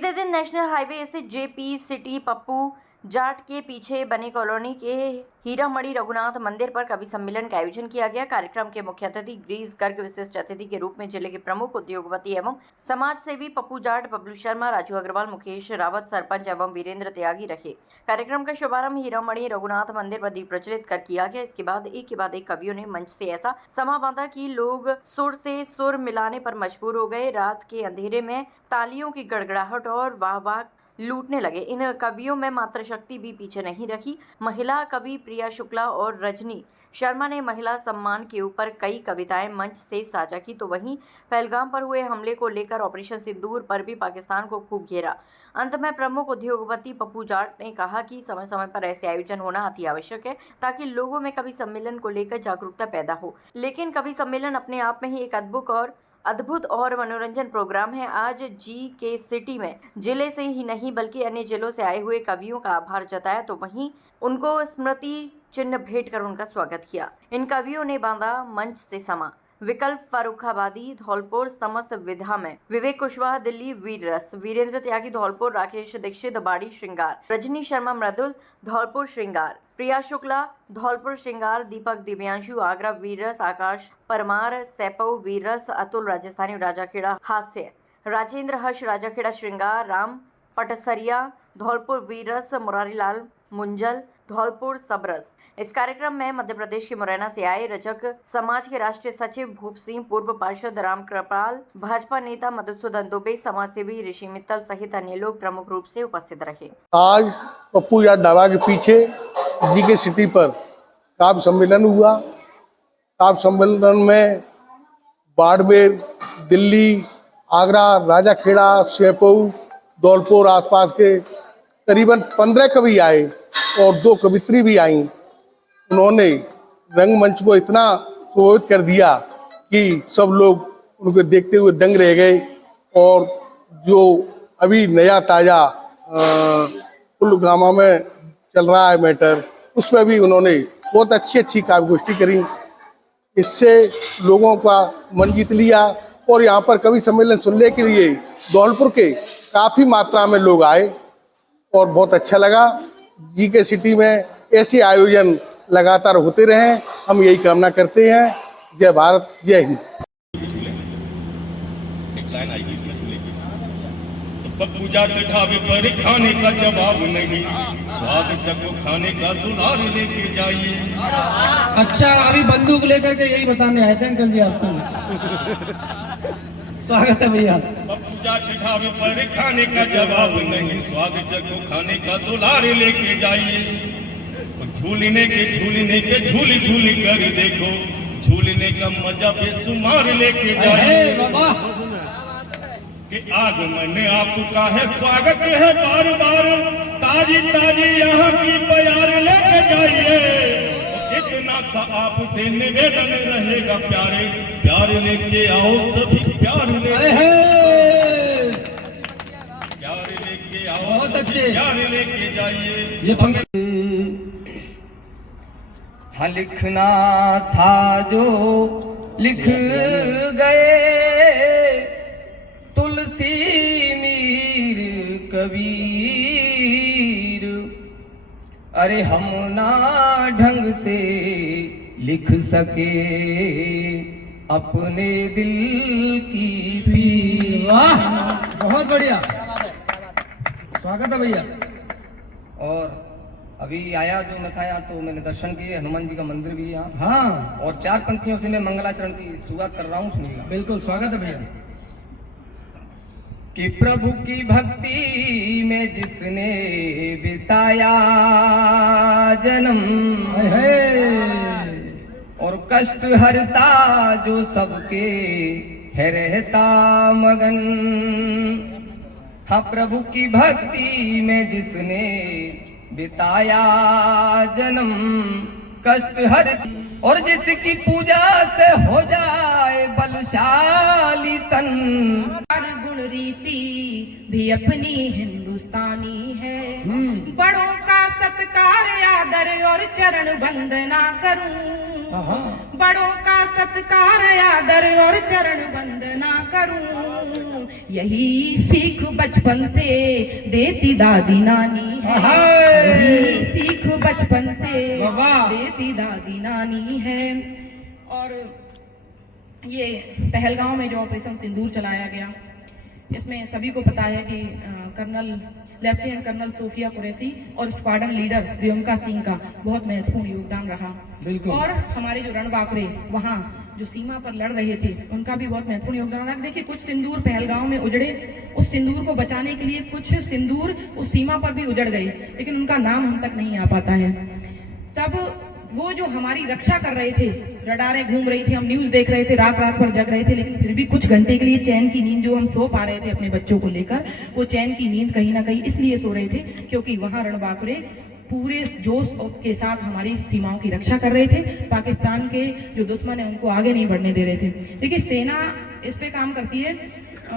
बीते दिन national highway स्थित जेपी सिटी पप्पू जाट के पीछे बने कॉलोनी के हीरामणि रघुनाथ मंदिर पर कवि सम्मेलन का आयोजन किया गया। कार्यक्रम के मुख्य अतिथि ग्रीस गर्ग विशिष्ट अतिथि के रूप में जिले के प्रमुख उद्योगपति एवं समाज सेवी पप्पू जाट, बबलू शर्मा, राजू अग्रवाल, मुकेश रावत, सरपंच एवं वीरेंद्र त्यागी रखे। कार्यक्रम का शुभारंभ हीरामणि रघुनाथ मंदिर पर दीप प्रज्वलित कर किया गया। इसके बाद एक के बाद एक कवियों ने मंच से ऐसा समा बांधा कि लोग सुर से सुर मिलाने पर मजबूर हो गए। रात के अंधेरे में तालियों की गड़गड़ाहट और वाह वाह लूटने लगे। इन कवियों में मातृशक्ति भी पीछे नहीं रखी। महिला कवि प्रिया शुक्ला और रजनी शर्मा ने महिला सम्मान के ऊपर कई कविताएं मंच से साझा की। तो वहीं पहलगाम पर हुए हमले को लेकर ऑपरेशन सिंदूर पर भी पाकिस्तान को खूब घेरा। अंत में प्रमुख उद्योगपति पप्पू जाट ने कहा कि समय समय पर ऐसे आयोजन होना अति आवश्यक है ताकि लोगों में कवि सम्मेलन को लेकर जागरूकता पैदा हो। लेकिन कवि सम्मेलन अपने आप में ही एक अद्भुत और मनोरंजन प्रोग्राम है। आज जी के सिटी में जिले से ही नहीं बल्कि अन्य जिलों से आए हुए कवियों का आभार जताया, तो वहीं उनको स्मृति चिन्ह भेंट कर उनका स्वागत किया। इन कवियों ने बांधा मंच से समा। विकल्प फर्रुखाबादी धौलपुर समस्त विधा में, विवेक कुशवाहा दिल्ली वीर रस, वीरेंद्र त्यागी धौलपुर, राकेश दीक्षित बाड़ी श्रृंगार, रजनी शर्मा मृदुल धौलपुर श्रृंगार, प्रिया शुक्ला धौलपुर श्रृंगार, दीपक दिव्यांशु आगरा वीररस, आकाश परमार सैपऊ वीररस, अतुल राजस्थानी राजाखेड़ा हास्य, राजेंद्र हर्ष राजाखेड़ा श्रृंगार, राम पटसरिया धौलपुर वीररस, मुरारीलाल मुंजल धौलपुर सबरस। इस कार्यक्रम में मध्य प्रदेश के मुरैना से आए रजक समाज के राष्ट्रीय सचिव भूप सिंह, पूर्व पार्षद राम कृपाल, भाजपा नेता मधुसूदन दुबे, समाज सेवी ऋषि मित्तल सहित अन्य लोग प्रमुख रूप से उपस्थित रहे। आज पप्पू जाट ढाबा के पीछे जी के सिटी पर काव्य सम्मेलन हुआ। काव्य सम्मेलन में बाड़मेर, दिल्ली, आगरा, राजाखेड़ा, सैपऊ, धौलपुर आसपास के करीबन 15 कवि आए और 2 कवित्री भी आईं। उन्होंने रंगमंच को इतना सुशोभित कर दिया कि सब लोग उनको देखते हुए दंग रह गए। और जो अभी नया ताज़ा पुलगामा में चल रहा है मैटर, उस पर भी उन्होंने बहुत अच्छी काव्य गोष्ठी करी। इससे लोगों का मन जीत लिया और यहाँ पर कवि सम्मेलन सुनने के लिए धौलपुर के काफ़ी मात्रा में लोग आए और बहुत अच्छा लगा। जी के सिटी में ऐसे आयोजन लगातार होते रहें, हम यही कामना करते हैं। जय भारत, जय हिंद। एक लाइन आई इसमें झूले की, तो पप्पू जाट ढाबे पर खाने का जवाब नहीं, स्वाद चखो खाने का दुलार लेके जाइए। अच्छा, अभी बंदूक लेकर के यही बताने आए थे अंकल जी आपको। स्वागत है भैया। पप्पू जाट ढाबे पर खाने का जवाब नहीं, स्वाद चखो खाने का दुलार लेके जाइए। झूलने पे झूली झूली कर देखो, झूलने का मजा बेसुमार लेके जाइए। कि आगमन आपका है, स्वागत है बार बार, ताजी ताजी यहाँ की प्यार लेके जाइए। इतना सा आपसे निवेदन रहेगा प्यारे, प्यार लेके आओ सभी, प्यार लेके आओ, बहुत अच्छे, प्यार लेके जाइए। ये हाँ लिखना था जो लिख गए, तुलसी मीर कबीर, अरे हम ना ढंग से लिख सके अपने दिल की पीर। वाह, बहुत बढ़िया, स्वागत है भैया। और अभी आया जो मैं था यहाँ, तो मैंने दर्शन किए, हनुमान जी का मंदिर भी यहाँ। हाँ, और 4 पंक्तियों से मैं मंगलाचरण की शुरुआत कर रहा हूँ, सुनिएगा। बिल्कुल, स्वागत है भैया। कि प्रभु की भक्ति में जिसने बिताया जन्म, और कष्ट हरता जो सबके है रहता मगन। हाँ, प्रभु की भक्ति में जिसने बिताया जन्म, कष्ट हर, और जिसकी पूजा से हो जाए बलशाली तन। गुण रीति भी अपनी हिंदुस्तानी है, बड़ों का सत्कार आदर और चरण वंदना करूं। बड़ों का सत्कार आदर और चरण वंदना करूं, यही सीख बचपन से देती दादी नानी है, यही सीख बचपन से देती दादी नानी है। और ये पहलगांव में जो ऑपरेशन सिंदूर चलाया गया, इसमें सभी को पता है कि लेफ्टिनेंट कर्नल सोफिया कुरैशी और स्क्वाड्रन लीडर व्योमिका सिंह का बहुत महत्वपूर्ण योगदान रहा। और हमारे जो रणबांकुरे वहाँ जो सीमा पर लड़ रहे थे, उनका भी बहुत महत्वपूर्ण योगदान रहा। देखिए, कुछ सिंदूर पहलगांव में उजड़े, उस सिंदूर को बचाने के लिए कुछ सिंदूर उस सीमा पर भी उजड़ गए, लेकिन उनका नाम हम तक नहीं आ पाता है। तब वो जो हमारी रक्षा कर रहे थे, रडारें घूम रही थी, हम न्यूज देख रहे थे, रात रात भर जग रहे थे, लेकिन फिर भी कुछ घंटे के लिए चैन की नींद जो हम सो पा रहे थे अपने बच्चों को लेकर, वो चैन की नींद कहीं ना कहीं इसलिए सो रहे थे क्योंकि वहां रणबांकुरे पूरे जोश के साथ हमारी सीमाओं की रक्षा कर रहे थे। पाकिस्तान के जो दुश्मन है उनको आगे नहीं बढ़ने दे रहे थे। देखिए, सेना इस पे काम करती है।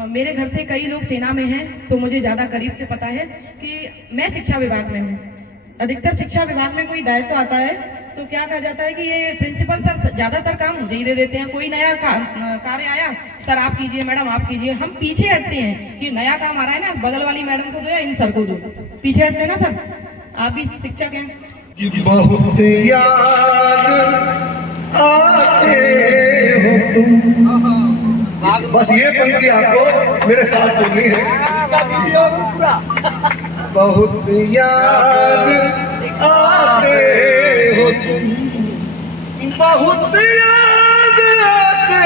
मेरे घर से कई लोग सेना में हैं, तो मुझे ज्यादा करीब से पता है कि मैं शिक्षा विभाग में हूँ। अधिकतर शिक्षा विभाग में कोई दायित्व आता है तो क्या कहा जाता है कि ये प्रिंसिपल सर ज्यादातर काम मुझे ही दे देते हैं। कोई नया कार्य आया, सर आप कीजिए, मैडम आप कीजिए। हम पीछे हटते हैं कि नया काम आ रहा है ना, बगल वाली मैडम को दो या इन सर को दो, पीछे हटते हैं ना सर। आप भी शिक्षक हैं। बहुत याद आते हो तुम, बस ये पंक्ति आपको मेरे साथ बोलनी है। बहुत याद आते हो तुम, बहुत याद आते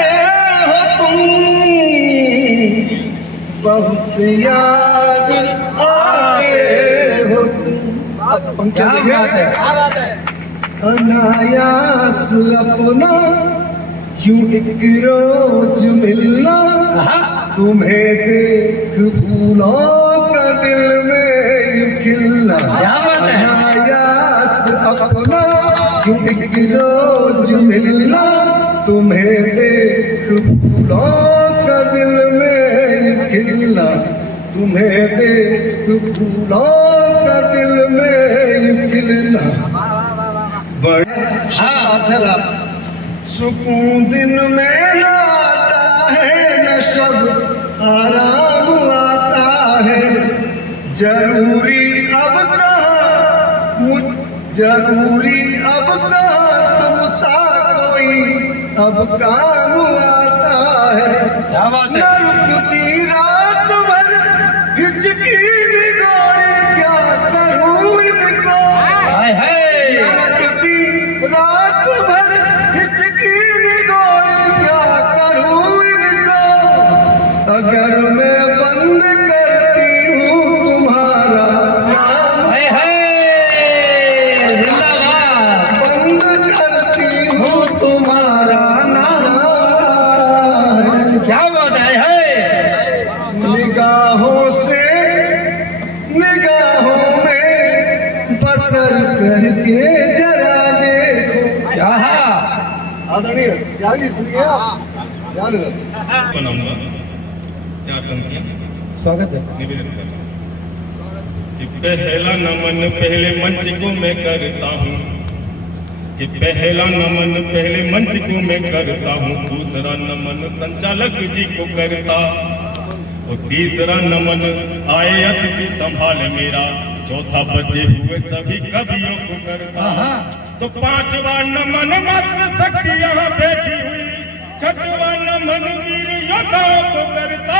हो तुम, बहुत याद आते हो तुम। अब पंक्ति है, अनायास अपना यूं एक रोज मिलना, तुम्हें देख फूलों का दिल में यूं खिलना। अनायास अपना यूं एक रोज मिलना, तुम्हें देख फूलों का दिल में यूं खिलना, तुम्हें देख फूलों का दिल में यूं खिलना। बड़ा सुकून दिन में न आता है, न शब आराम आता है। जरूरी अब कहाँ, जरूरी अब कहाँ तुमसा कोई अब काम आता है। न रुकती रात भर हिचकी निगोरी, क्या करूँ इनको, रात भर हिचकी निगोरी, क्या करूं इनको। अगर मैं बंद करती हूँ तुम्हारा नाम, बंद करती हूँ तुम्हारा नाम, क्या बात है। निगाहों से निगाहों में बसर करके जरा आदरणीय इसलिए बनाऊंगा 4 पंक्तियां। स्वागत है। निवेदन कर रहा हूं कि पहला नमन पहले मंच को मैं करता हूं, कि पहला नमन पहले मंच को मैं करता हूं, दूसरा नमन संचालक जी को करता, और तीसरा नमन आए अतिथि संभाल मेरा, चौथा बचे हुए सभी कवियों को करता। तो 5वां नमन मात्र शक्ति यहाँ बैठी हुई, 6वां नमन वीर योद्धाओं को करता,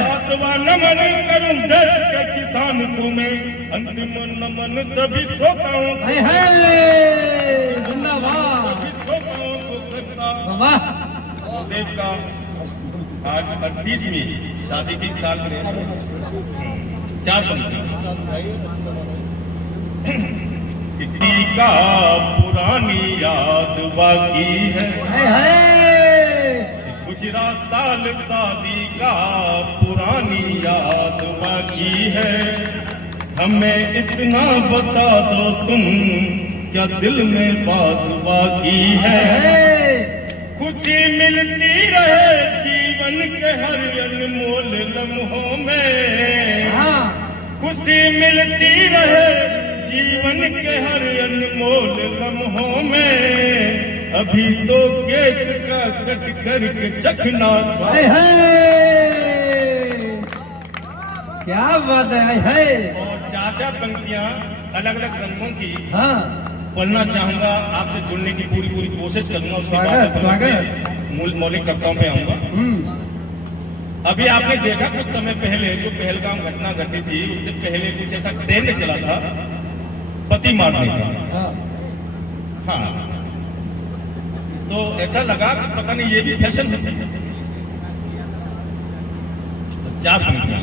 7वां नमन करूं देश के किसान को मैं, अंतिम नमन सभी श्रोताओं को, सभी श्रोताओं को करता। देव का आज 38वीं शादी की साल में 4 पंक्तियां। का पुरानी याद बाकी है, गुजरा साल शादी का पुरानी याद बाकी है। हमें इतना बता दो तुम, क्या दिल में बात बाकी है। खुशी मिलती रहे जीवन के हर अनमोल लम्हों में, खुशी मिलती रहे जीवन के हर अनमोल लम्हों में। अभी तो केक का कट करके चखना हाय हाय, क्या बात है, हाय हाय। और चार चार पंक्तियां अलग अलग रंगों की हाँ, पढ़ना चाहूंगा, आपसे जुड़ने की पूरी पूरी कोशिश करूंगा। उसके बाद स्वागत, मैं स्वागत। मूल मौलिक कविताओं पे आऊंगा। अभी आपने देखा कुछ समय पहले जो पहलगाम घटना घटी थी, उससे पहले कुछ ऐसा ट्रेंड चला था पति मारने का। हाँ, तो ऐसा लगा कि पता नहीं ये भी फैशन होती है। तो चार पंक्तियां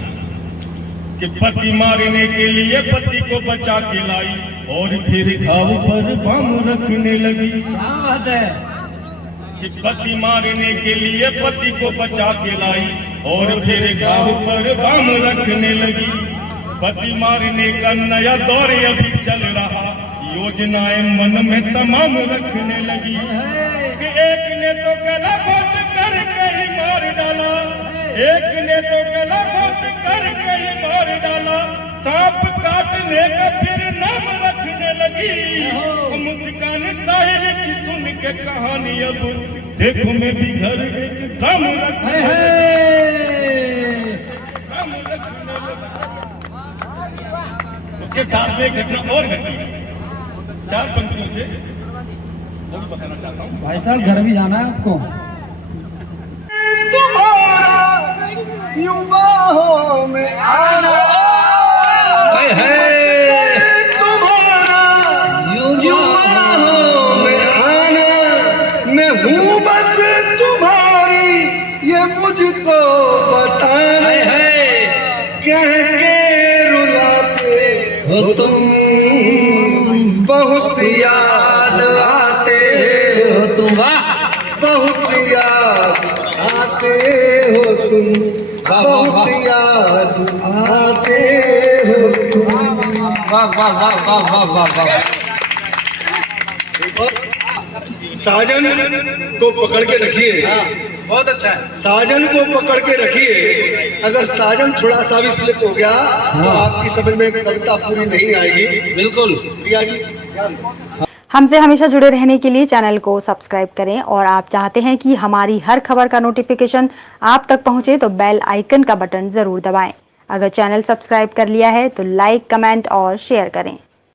कि पति मारने के लिए पति को बचा के लाई और फिर घाव पर बाम रखने लगी। क्या बात है। कि पति मारने के लिए पति को बचा के लाई और फिर घाव पर बाम रखने लगी। पति मारने का नया दौर अभी चल रहा, योजनाएं मन में तमाम रखने लगी। कि एक ने तो गला घोट करके ही मार डाला, एक ने तो गला घोट करके ही मार डाला, सांप काटने का फिर नाम रखने लगी। मुस्कान साहिर की सुन के कहानी अब देखो मैं भी घर एक ड्रम रखने लगी। उसके साथ में एक घटना और घटी, चार पंक्तियों से वो भी बताना चाहता हूँ। भाई साहब घर भी जाना है आपको। तुम्हारा यूं बाहों में आना, हाय हाय, तुम्हारा यूं बाहों में आना, मैं हूँ बस तुम्हारी ये मुझको बताना। हाय हाय, कह के रुलाते हो तुम, बहुत याद आते हो तुम, बहुत याद आते हो तुम, बहुत याद आते हो तुम। वाह वाह वाह वाह वाह वाह वाह। साजन को पकड़ के रखिए, बहुत अच्छा है। साजन को पकड़ के रखिए। अगर साजन थोड़ा सा भी स्लिप हो गया तो आपकी समझ में कविता पूरी नहीं आएगी। बिल्कुल। प्रिया जी ध्यान दो। हमसे हमेशा जुड़े रहने के लिए चैनल को सब्सक्राइब करें और आप चाहते हैं कि हमारी हर खबर का नोटिफिकेशन आप तक पहुंचे तो बेल आइकन का बटन जरूर दबाएं। अगर चैनल सब्सक्राइब कर लिया है तो लाइक, कमेंट और शेयर करें।